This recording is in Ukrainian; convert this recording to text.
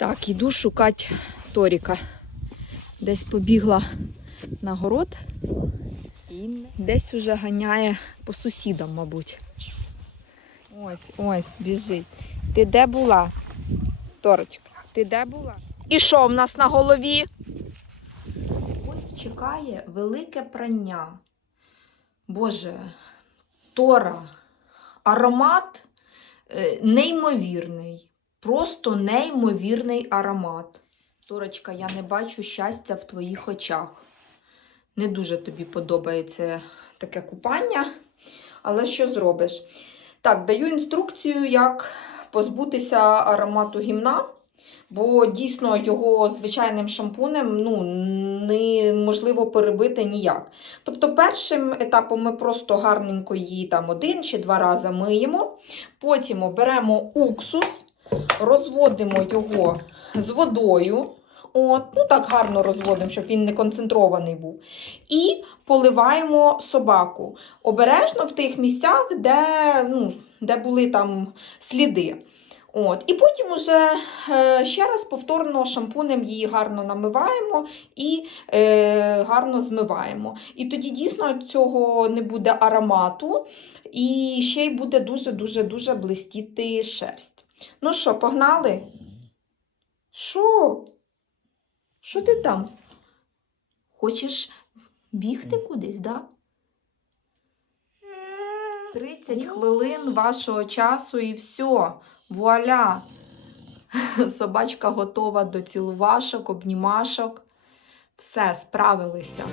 Так, іду шукати Торіка. Десь побігла на город і десь уже ганяє по сусідам, мабуть. Ось, ось, біжить. Ти де була? Торочка, ти де була? І що в нас на голові? Ось чекає велике прання. Боже, Тора, аромат е, неймовірний. Просто неймовірний аромат. Торочка, я не бачу щастя в твоїх очах. Не дуже тобі подобається таке купання, але що зробиш? Так, даю інструкцію, як позбутися аромату гімна, бо дійсно його звичайним шампунем ну, неможливо перебити ніяк. Тобто, першим етапом ми просто гарненько її там один чи два рази миємо, потім беремо уксус, розводимо його з водою. От, ну так гарно розводимо, щоб він не концентрований був. І поливаємо собаку. Обережно в тих місцях, де, ну, де були там сліди. От. І потім уже е, ще раз повторно шампунем її гарно намиваємо і е, гарно змиваємо. І тоді дійсно цього не буде аромату, і ще й буде дуже-дуже-дуже блистіти шерсть. Ну що, погнали? Що? Що ти там? Хочеш бігти кудись, да? 30 хвилин вашого часу і все. Вуаля! Собачка готова до цілувашок, обнімашок. Все, справилися.